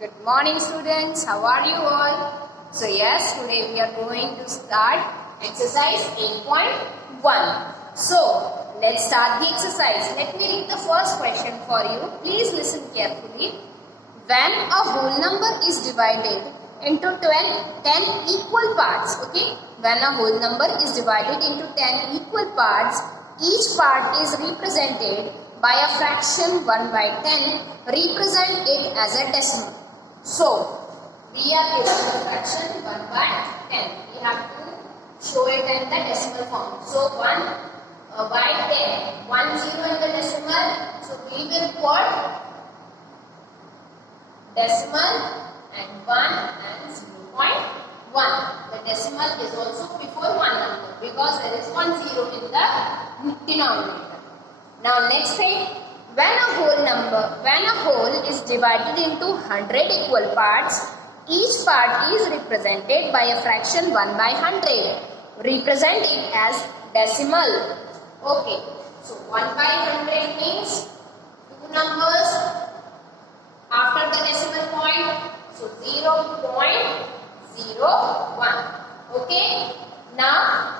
Good morning students, how are you all? So yes, today we are going to start exercise 8.1. So let's start the exercise. Let me read the first question for you. Please listen carefully. When a whole number is divided into 10 equal parts, okay? When a whole number is divided into 10 equal parts, each part is represented by a fraction 1 by 10. Represent it as a decimal. So, we are given the fraction 1 by 10. We have to show it in the decimal form. So, 1 by 10. 1 0 in the decimal. So, we will put decimal and 1 and 0.1. The decimal is also before one number because there is 1 0 in the denominator. Now next thing, when a whole is divided into 100 equal parts, each part is represented by a fraction 1 by 100. Represent it as decimal. Okay, so 1 by 100 means two numbers after the decimal point, so 0.01. Okay, now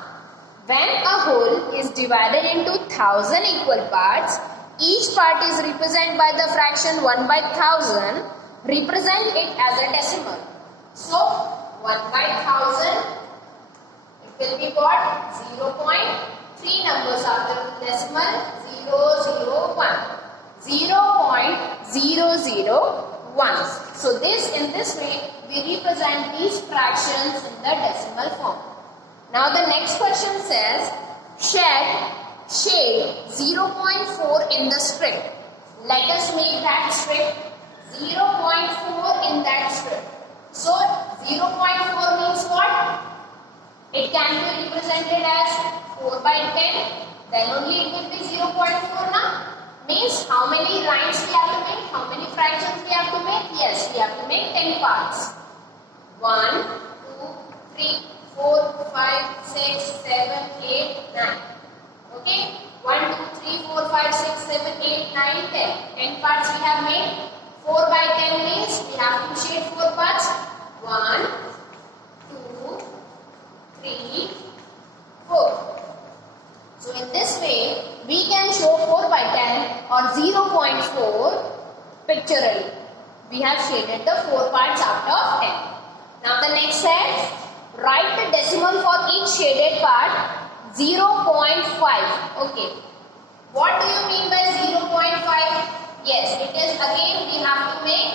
when a whole is divided into 1000 equal parts, each part is represented by the fraction 1 by 1000. Represent it as a decimal. So 1 by 1000, it will be what? 0.3 numbers after the decimal, 001. 0.001. So in this way, we represent these fractions in the decimal form. Now the next question says, shade 0.4 in the strip. Let us make that strip 0.4 in that strip. So 0.4 means what? It can be represented as 4 by 10. Then only it will be 0.4 now. Means how many lines we have to make? How many fractions we have to make? Yes, we have to make 10 parts. 1, 2, 3, 4, 5, 6, 7, 8, 9. Okay? 1, 2, 3, 4, 5, 6, 7, 8, 9, 10. 10 parts we have made. 4 by 10 means we have to shade 4 parts. 1, 2, 3, 4. So in this way, we can show 4 by 10 or 0.4 pictorially. We have shaded the 4 parts out of 10. Now the next says, write the decimal for each shaded part 0.5. Okay. What do you mean by 0.5? Yes, it is again we have to make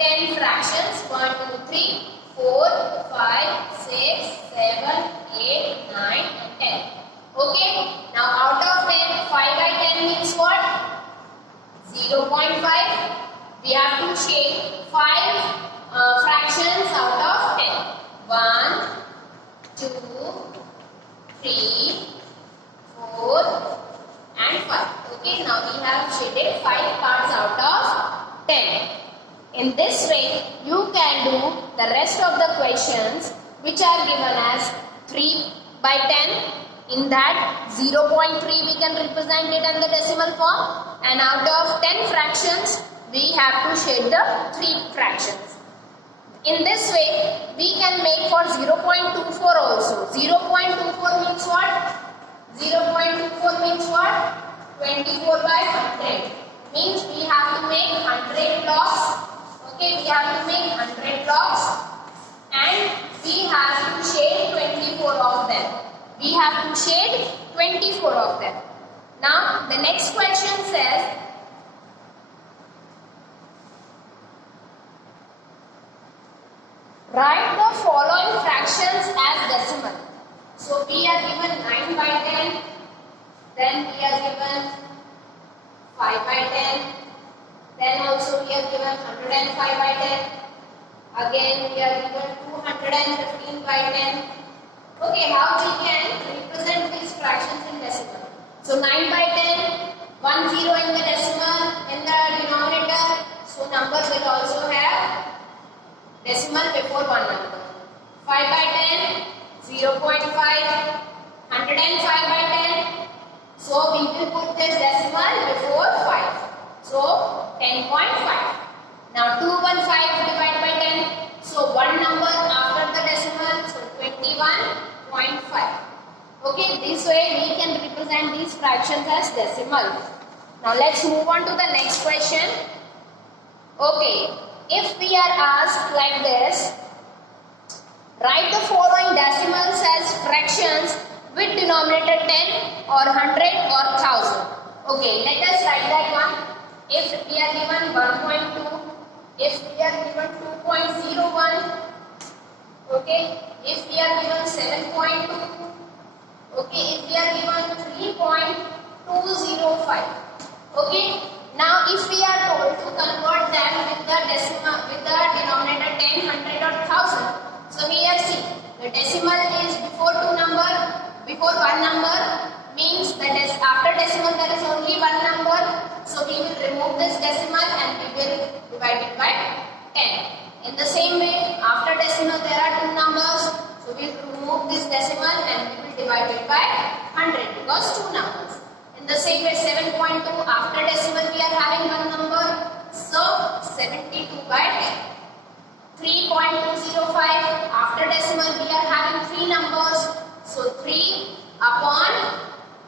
10 fractions. 1, 2, 3, 4, 5, 6, 7, 8, 9 and 10. Okay. Now out of 10, 5 by 10 means what? 0.5. We have to shade 5 fractions out of 10. 1, 2, 3, 4 and 5. Okay, now we have shaded 5 parts out of 10. In this way, you can do the rest of the questions which are given as 3 by 10. In that 0.3 we can represent it in the decimal form, and out of 10 fractions we have to shade the 3 fractions. In this way, we can make for 0.24 also. 0.24 means what? 0.24 means what? 24 by 100. Means we have to make 100 blocks. Okay, we have to make 100 blocks and we have to shade 24 of them. We have to shade 24 of them. Now, the next question says, write the following fractions as decimal. So we are given 9 by 10, then we are given 5 by 10, then also we are given 105 by 10, again we are given 215 by 10. Okay, how we can represent these fractions in decimal? So 9 by 10, 1 0 in the decimal, in the denominator, so numbers will also have decimal before one number. 5 by 10, 0.5, 105 by 10. So we will put this decimal before 5. So 10.5. Now 215 divided by 10. So one number after the decimal, so 21.5. Okay, this way we can represent these fractions as decimal. Now let's move on to the next question. Okay, if we are asked like this, write the following decimals as fractions with denominator 10 or 100 or 1000. Okay, let us write that one. If we are given 1.2, if we are given 2.01, okay, if we are given 7.2, okay, if we are given 3.205, okay. Now if we are told to convert them with the decimal, with the denominator 10, 100 or 1000, so here see, the decimal is before one number, means that is after decimal there is only one number, so we will remove this decimal and we will divide it by 10. In the same way, after decimal there are two numbers, so we will remove this decimal and we will divide it by 100 because two numbers. In the same way, 7.2 after decimal we are having one number, so 72 by 10. 3.205 after decimal we are having three numbers, so 3 upon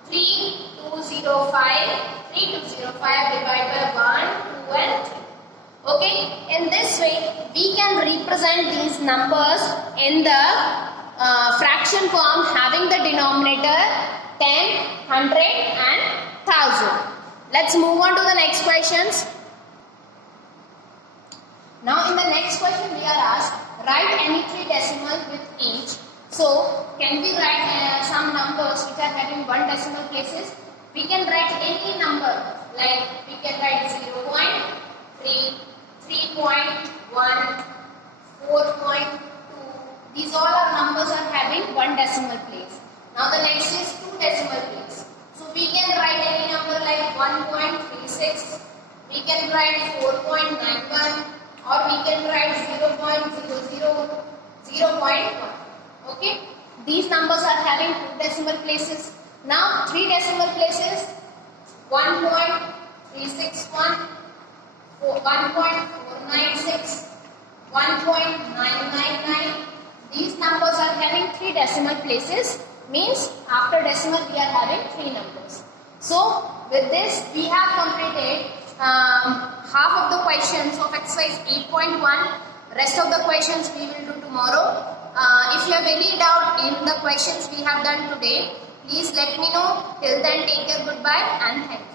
3205 divided by 1, 2 and 3. Okay, in this way we can represent these numbers in the fraction form having the denominator 10, 100 and 1000. Let's move on to the next questions. Now in the next question we are asked, write any three decimals with each. So can we write some numbers which are having one decimal places? We can write any number, like we can write 0.3, 3.1, 4.2. These all are numbers are having one decimal place. Now the next is two decimal place. So we can write any number like 1.36, we can write 4.91 or we can write 0.00, 0.1. Okay, these numbers are having two decimal places. Now three decimal places, 1.361, 1.496, 1.999. These numbers are having three decimal places, means after decimal we are having three numbers. So with this we have completed half of the questions of exercise 8.1. Rest of the questions we will do tomorrow. If you have any doubt in the questions we have done today, please let me know. Till then, take care, goodbye and thank you.